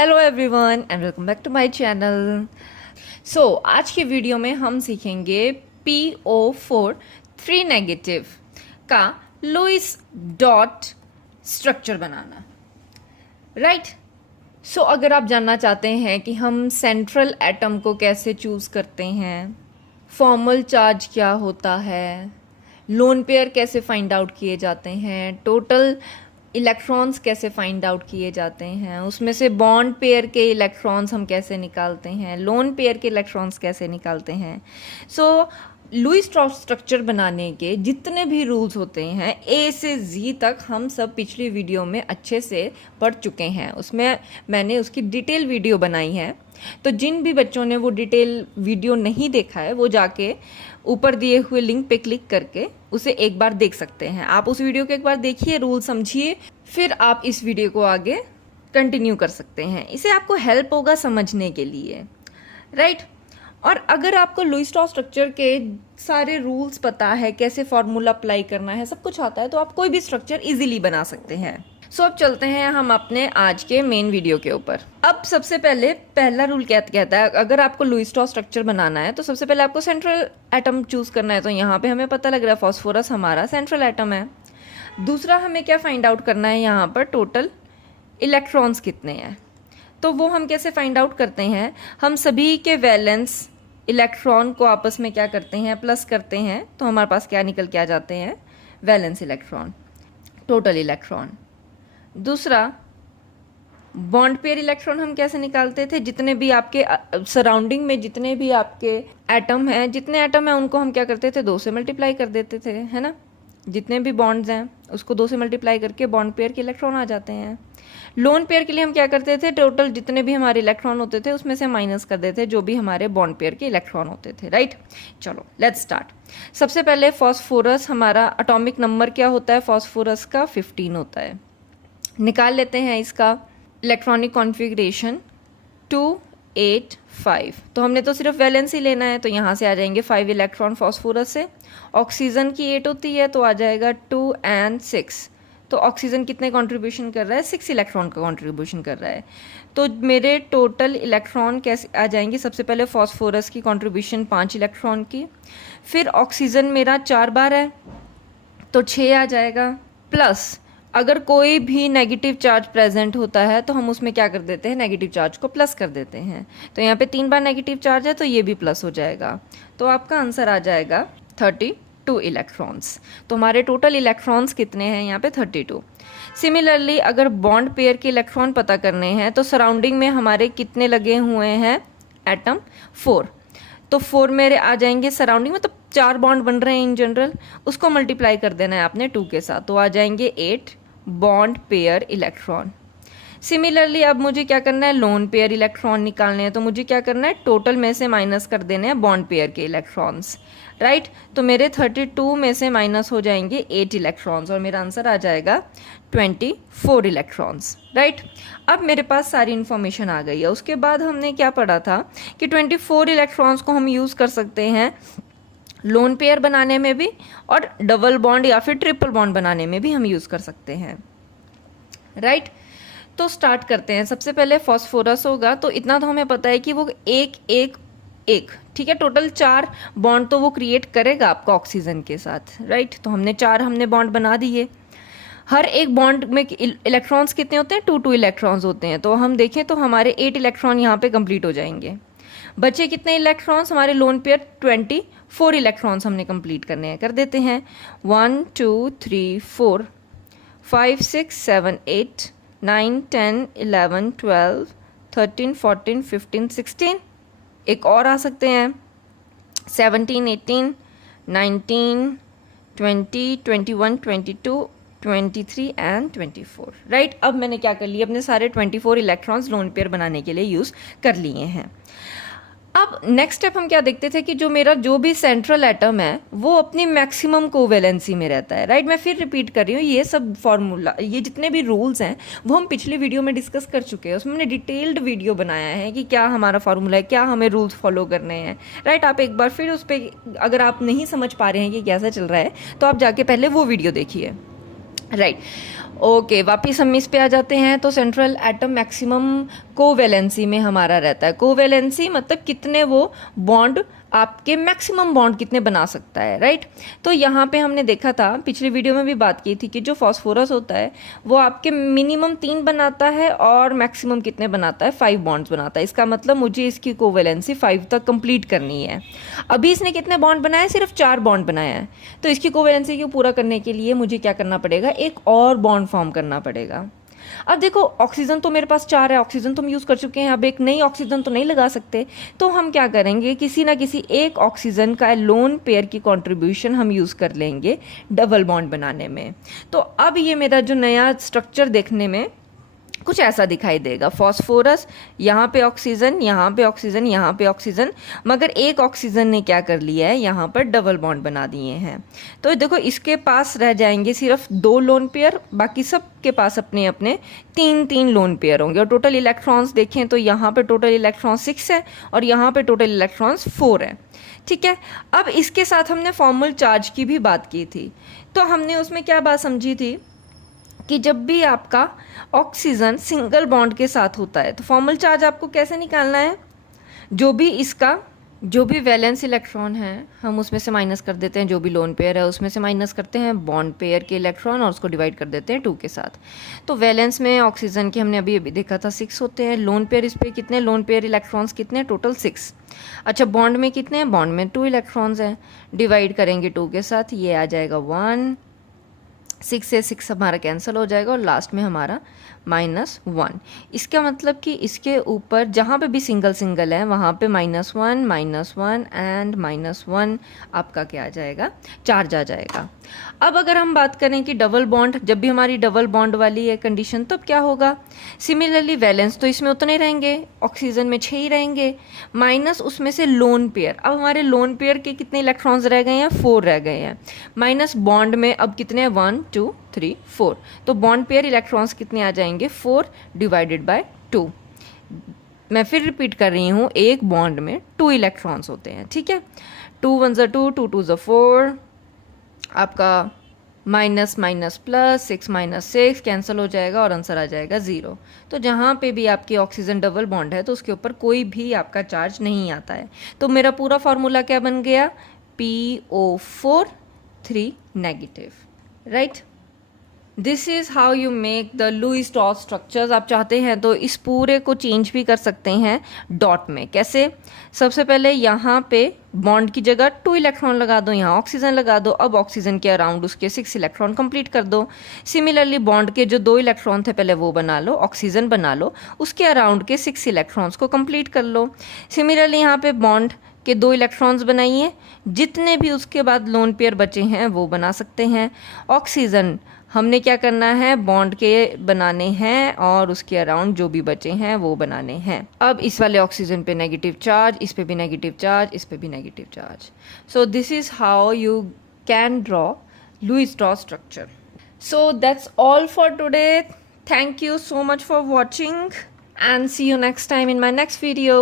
Hello everyone and welcome back to my channel. आज की video में हम सीखेंगे PO4 3 नेगेटिव का लुईस डॉट स्ट्रक्चर बनाना। राइट। अगर आप जानना चाहते हैं कि हम सेंट्रल एटम को कैसे चूज करते हैं, फॉर्मल चार्ज क्या होता है, लोन पेयर कैसे फाइंड आउट किए जाते हैं, टोटल इलेक्ट्रॉन्स कैसे फाइंड आउट किए जाते हैं, उसमें से बॉन्ड पेयर के इलेक्ट्रॉन्स हम कैसे निकालते हैं, लोन पेयर के इलेक्ट्रॉन्स कैसे निकालते हैं। लुईस स्ट्रक्चर बनाने के जितने भी रूल्स होते हैं A से Z तक हम सब पिछली वीडियो में अच्छे से पढ़ चुके हैं। उसमें मैंने उसकी डिटेल वीडियो बनाई है, तो जिन भी बच्चों ने वो डिटेल वीडियो नहीं देखा है वो जाके ऊपर दिए हुए लिंक पे क्लिक करके उसे एक बार देख सकते हैं। आप उस वीडियो को एक बार देखिए, रूल समझिए, फिर आप इस वीडियो को आगे कंटिन्यू कर सकते हैं। इसे आपको हेल्प होगा समझने के लिए। राइट। और अगर आपको लुईस स्ट्रक्चर के सारे रूल्स पता है, कैसे फॉर्मूला अप्लाई करना है, सब कुछ आता है, तो आप कोई भी स्ट्रक्चर इजीली बना सकते हैं। अब चलते हैं हम अपने आज के मेन वीडियो के ऊपर। अब सबसे पहले पहला रूल क्या कहता है, अगर आपको लुईस स्ट्रक्चर बनाना है तो सबसे पहले आपको सेंट्रल एटम चूज करना है। तो यहाँ पे हमें पता लग रहा है फॉस्फोरस हमारा सेंट्रल एटम है। दूसरा हमें क्या फाइंड आउट करना है, यहाँ पर टोटल इलेक्ट्रॉन्स कितने हैं। तो वो हम कैसे फाइंड आउट करते हैं, हम सभी के वैलेंस इलेक्ट्रॉन को आपस में क्या करते हैं, प्लस करते हैं, तो हमारे पास क्या निकल के आ जाते हैं, वैलेंस इलेक्ट्रॉन, टोटल इलेक्ट्रॉन। दूसरा बॉन्ड पेयर इलेक्ट्रॉन हम कैसे निकालते थे, जितने भी आपके सराउंडिंग में जितने भी आपके एटम हैं, जितने एटम हैं उनको हम क्या करते थे, 2 से मल्टीप्लाई कर देते थे, है ना। जितने भी बॉन्ड्स हैं उसको 2 से मल्टीप्लाई करके बॉन्ड पेयर के इलेक्ट्रॉन आ जाते हैं। लोन पेयर के लिए हम क्या करते थे, टोटल जितने भी हमारे इलेक्ट्रॉन होते थे उसमें से माइनस कर देते जो भी हमारे बॉन्ड पेयर के इलेक्ट्रॉन होते थे। राइट। चलो लेट्स स्टार्ट। सबसे पहले फॉस्फोरस, हमारा एटॉमिक नंबर क्या होता है फॉस्फोरस का, 15 होता है। निकाल लेते हैं इसका इलेक्ट्रॉनिक कॉन्फ़िगरेशन 2 8 5। तो हमने तो सिर्फ वैलेंस ही लेना है, तो यहाँ से आ जाएंगे 5 इलेक्ट्रॉन फॉस्फोरस से। ऑक्सीजन की 8 होती है तो आ जाएगा 2 and 6। तो ऑक्सीजन कितने कंट्रीब्यूशन कर रहा है, 6 इलेक्ट्रॉन का कंट्रीब्यूशन कर रहा है। तो मेरे टोटल इलेक्ट्रॉन कैसे आ जाएंगे, सबसे पहले फॉस्फोरस की कंट्रीब्यूशन 5 इलेक्ट्रॉन की, फिर ऑक्सीजन मेरा 4 बार है तो 6 आ जाएगा, प्लस अगर कोई भी नेगेटिव चार्ज प्रेजेंट होता है तो हम उसमें क्या कर देते हैं, नेगेटिव चार्ज को प्लस कर देते हैं। तो यहाँ पे 3 बार नेगेटिव चार्ज है तो ये भी प्लस हो जाएगा। तो आपका आंसर आ जाएगा 32 इलेक्ट्रॉन्स। तो हमारे टोटल इलेक्ट्रॉन्स कितने हैं यहाँ पे, 32। सिमिलरली अगर बॉन्ड पेयर के इलेक्ट्रॉन पता करने हैं तो सराउंडिंग में हमारे कितने लगे हुए हैं एटम, 4। तो 4 मेरे आ जाएंगे सराउंडिंग में, तो 4 बॉन्ड बन रहे हैं इन जनरल, उसको मल्टीप्लाई कर देना है आपने 2 के साथ, तो आ जाएंगे 8 बॉन्ड पेयर इलेक्ट्रॉन। सिमिलरली अब मुझे क्या करना है, लोन पेयर इलेक्ट्रॉन निकालने हैं, तो मुझे क्या करना है, टोटल में से माइनस कर देने हैं बॉन्ड पेयर के इलेक्ट्रॉन्स। राइट। तो मेरे 32 में से माइनस हो जाएंगे 8 इलेक्ट्रॉन्स और मेरा आंसर आ जाएगा 24 इलेक्ट्रॉन्स। राइट। अब मेरे पास सारी इन्फॉर्मेशन आ गई है। उसके बाद हमने क्या पढ़ा था कि 24 इलेक्ट्रॉन्स को हम यूज़ कर सकते हैं लोन पेयर बनाने में भी, और डबल बॉन्ड या फिर ट्रिपल बॉन्ड बनाने में भी हम यूज़ कर सकते हैं। राइट। तो स्टार्ट करते हैं। सबसे पहले फॉस्फोरस होगा, तो इतना तो हमें पता है कि वो एक एक एक, ठीक है, टोटल 4 बॉन्ड तो वो क्रिएट करेगा आपका ऑक्सीजन के साथ। राइट। तो हमने 4 बॉन्ड बना दिए। हर एक बॉन्ड में इलेक्ट्रॉन्स कितने होते हैं, 2 इलेक्ट्रॉन्स होते हैं। तो हम देखें तो हमारे 8 इलेक्ट्रॉन यहाँ पे कंप्लीट हो जाएंगे। बचे कितने इलेक्ट्रॉन्स, हमारे लोन पेयर 24 इलेक्ट्रॉन्स हमने कंप्लीट करने हैं, कर देते हैं। 1 2 3 4 5 6 7 8 9 10 11 12 13 14 15 16। एक और आ सकते हैं 17 18 19 20 21 22 23 एंड 24। राइट। अब मैंने क्या कर लिया, अपने सारे 24 इलेक्ट्रॉन्स लोन पेयर बनाने के लिए यूज़ कर लिए हैं। अब नेक्स्ट स्टेप हम क्या देखते थे कि जो भी सेंट्रल एटम है वो अपनी मैक्सिमम कोवेलेंसी में रहता है। राइट। मैं फिर रिपीट कर रही हूँ, ये सब फॉर्मूला, ये जितने भी रूल्स हैं वो हम पिछली वीडियो में डिस्कस कर चुके हैं। उसमें हमने डिटेल्ड वीडियो बनाया है कि क्या हमारा फार्मूला है, क्या हमें रूल्स फॉलो करने हैं। राइट। आप एक बार फिर उस पर, अगर आप नहीं समझ पा रहे हैं कि कैसा चल रहा है, तो आप जाके पहले वो वीडियो देखिए। राइट। ओके, वापिस हम इस पे आ जाते हैं। तो सेंट्रल एटम मैक्सिमम कोवैलेंसी में हमारा रहता है। कोवैलेंसी मतलब कितने वो बॉन्ड, आपके मैक्सिमम बॉन्ड कितने बना सकता है, राइट। तो यहाँ पे हमने देखा था, पिछली वीडियो में भी बात की थी कि जो फास्फोरस होता है वो आपके मिनिमम 3 बनाता है और मैक्सिमम कितने बनाता है, 5 बॉन्ड्स बनाता है। इसका मतलब मुझे इसकी कोवैलेंसी 5 तक कंप्लीट करनी है। अभी इसने कितने बॉन्ड बनाए, सिर्फ 4 बॉन्ड बनाया है। तो इसकी कोवैलेंसी को पूरा करने के लिए मुझे क्या करना पड़ेगा, एक और बॉन्ड फॉर्म करना पड़ेगा। अब देखो, ऑक्सीजन तो मेरे पास 4 है, ऑक्सीजन तो हम यूज़ कर चुके हैं, अब एक नई ऑक्सीजन तो नहीं लगा सकते। तो हम क्या करेंगे, किसी ना किसी एक ऑक्सीजन का लोन पेयर की कंट्रीब्यूशन हम यूज़ कर लेंगे डबल बॉन्ड बनाने में। तो अब ये मेरा जो नया स्ट्रक्चर देखने में कुछ ऐसा दिखाई देगा। फॉस्फोरस, यहाँ पे ऑक्सीजन, यहाँ पे ऑक्सीजन, यहाँ पे ऑक्सीजन, मगर एक ऑक्सीजन ने क्या कर लिया है, यहाँ पर डबल बॉन्ड बना दिए हैं। तो देखो, इसके पास रह जाएंगे सिर्फ 2 लोन पेयर, बाकी सब के पास अपने अपने 3 लोन पेयर होंगे। और टोटल इलेक्ट्रॉन्स देखें तो यहाँ पे टोटल इलेक्ट्रॉन्स 6 है और यहाँ पे टोटल इलेक्ट्रॉन्स 4 है। ठीक है, अब इसके साथ हमने फॉर्मल चार्ज की भी बात की थी। तो हमने उसमें क्या बात समझी थी कि जब भी आपका ऑक्सीजन सिंगल बॉन्ड के साथ होता है तो फॉर्मल चार्ज आपको कैसे निकालना है, जो भी वैलेंस इलेक्ट्रॉन है हम उसमें से माइनस कर देते हैं, जो भी लोन पेयर है उसमें से माइनस करते हैं बॉन्ड पेयर के इलेक्ट्रॉन और उसको डिवाइड कर देते हैं 2 के साथ। तो वैलेंस में ऑक्सीजन के हमने अभी देखा था 6 होते हैं। लोन पेयर, इस पर कितने लोन पेयर इलेक्ट्रॉन्स कितने, टोटल 6। अच्छा, बॉन्ड में कितने हैं, बॉन्ड में 2 इलेक्ट्रॉन्स हैं, डिवाइड करेंगे 2 के साथ, ये आ जाएगा 1। 6 से 6 हमारा कैंसिल हो जाएगा और लास्ट में हमारा -1। इसका मतलब कि इसके ऊपर जहाँ पे भी सिंगल सिंगल है वहाँ पे -1 एंड -1 आपका क्या आ जाएगा, चार्ज आ जाएगा। अब अगर हम बात करें कि डबल बॉन्ड, जब भी हमारी डबल बॉन्ड वाली है कंडीशन, तब क्या होगा, सिमिलरली वैलेंस तो इसमें उतने रहेंगे, ऑक्सीजन में 6 ही रहेंगे, माइनस उसमें से लोन पेयर। अब हमारे लोन पेयर के कितने इलेक्ट्रॉन्स रह गए हैं, 4 रह गए हैं, माइनस बॉन्ड में अब कितने हैं, 1 2 3 4। तो बॉन्ड पेयर इलेक्ट्रॉन्स कितने आ जाएंगे, 4 डिवाइडेड बाय 2। मैं फिर रिपीट कर रही हूँ, एक बॉन्ड में 2 इलेक्ट्रॉन्स होते हैं। ठीक है, 2 1 2, 2 2 4, आपका माइनस माइनस प्लस, 6 - 6 कैंसिल हो जाएगा और आंसर आ जाएगा 0। तो जहाँ पे भी आपकी ऑक्सीजन डबल बॉन्ड है तो उसके ऊपर कोई भी आपका चार्ज नहीं आता है। तो मेरा पूरा फॉर्मूला क्या बन गया, PO4 3 negative, right. This is how you make the Lewis dot structures. आप चाहते हैं तो इस पूरे को चेंज भी कर सकते हैं डॉट में। कैसे, सबसे पहले यहाँ पे बॉन्ड की जगह 2 इलेक्ट्रॉन लगा दो, यहाँ ऑक्सीजन लगा दो, अब ऑक्सीजन के अराउंड उसके 6 इलेक्ट्रॉन कंप्लीट कर दो। सिमिलरली बॉन्ड के जो 2 इलेक्ट्रॉन थे पहले वो बना लो, ऑक्सीजन बना लो, उसके अराउंड के 6 इलेक्ट्रॉन्स को कंप्लीट कर लो। सिमिलरली यहाँ पे बॉन्ड के 2 इलेक्ट्रॉन्स बनाइए, जितने भी उसके बाद लोन पेयर बचे हैं वो बना सकते हैं। ऑक्सीजन हमने क्या करना है, बॉन्ड के बनाने हैं और उसके अराउंड जो भी बचे हैं वो बनाने हैं। अब इस वाले ऑक्सीजन पे नेगेटिव चार्ज, इस पे भी नेगेटिव चार्ज, इस पे भी negative charge. So this is how you can draw Lewis dot structure. So that's all for today. Thank you so much for watching and see you next time in my next video.